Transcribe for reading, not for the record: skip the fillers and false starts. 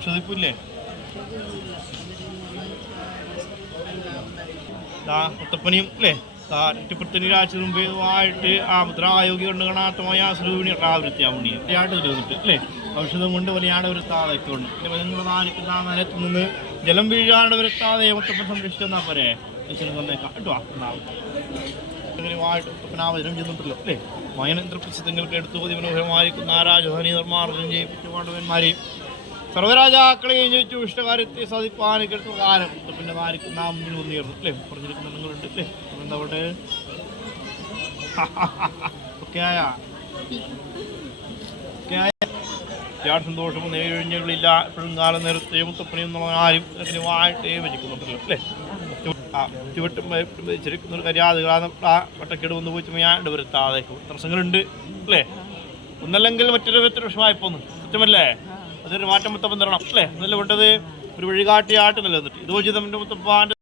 ഔഷധിപ്പില്ലേ? മുത്തപ്പനിയും അല്ലേ? ാഴ്ച മുമ്പേതുമായിട്ട് ആ മുദ്രായോഗ്യ കൊണ്ട് കാണാത്തമായ ശ്രീവിണി റാവൃത്തിയാവുണ്ണി ആയിട്ട് തീർന്നിട്ട് അല്ലേ? ഔഷധം കൊണ്ട് വലിയാണ്ട് വരുത്താതൊക്കെ ഉണ്ട്. പിന്നെ നിങ്ങൾ നാനിക്കുന്ന നിലത്ത് നിന്ന് ജലം വീഴാണ്ട് വരുത്താതെ മുത്തപ്പൻ സംരക്ഷിച്ചെന്നാ പോരെ വന്നേക്കാം കേട്ടോ. ായിട്ട് മുത്തപ്പനാവചനം ചെയ്യുന്നുണ്ടല്ലോ അല്ലേ? മയനന്ത്രപ്രസിദ്ധങ്ങൾക്ക് എടുത്തു പതി മനോഹരമായിരിക്കുന്ന രാജധാനി നിർമ്മാർജ്ജനം ചെയ്യിപ്പിച്ചു പാണ്ഡവന്മാരെയും സർവ്വരാജാക്കളെയും ജയിച്ചു ഇഷ്ടകാര്യത്തെ സാധിപ്പാനൊക്കെ എടുത്ത കാലം മുത്തപ്പൻ്റെ നാരിക്കുന്ന മുന്നിൽ വന്നിരുന്നു അല്ലേ? പറഞ്ഞിരിക്കുന്ന നിങ്ങളുണ്ട് അല്ലേ? എന്താ പോട്ടെ ഒക്കെ ആയ സന്തോഷവും നേരിഴിഞ്ഞുകളില്ല. എപ്പോഴും കാലം നേരത്തെ മുത്തപ്പനെയും ആരും അതിന് വായിട്ടേ വച്ചിക്കുന്നുണ്ടല്ലോ അല്ലേ? ചുവട്ടും കരിയാതെ വട്ടക്കേട് വന്ന് പോയി ചുമയാണ്ട് വരുത്താതെ തടസ്സങ്ങളുണ്ട് അല്ലേ? ഒന്നല്ലെങ്കിൽ മറ്റൊരു വിഷമായിപ്പോന്ന് കുറ്റമല്ലേ? അതൊരു മാറ്റം മുത്തപ്പൻ തരണം അല്ലേ? എന്നല്ല വേണ്ടത്. ഒരു വഴികാട്ടിയായിട്ട് നിലനിന്നിട്ട് ഇതോചിതം മുത്തപ്പാൻ്റെ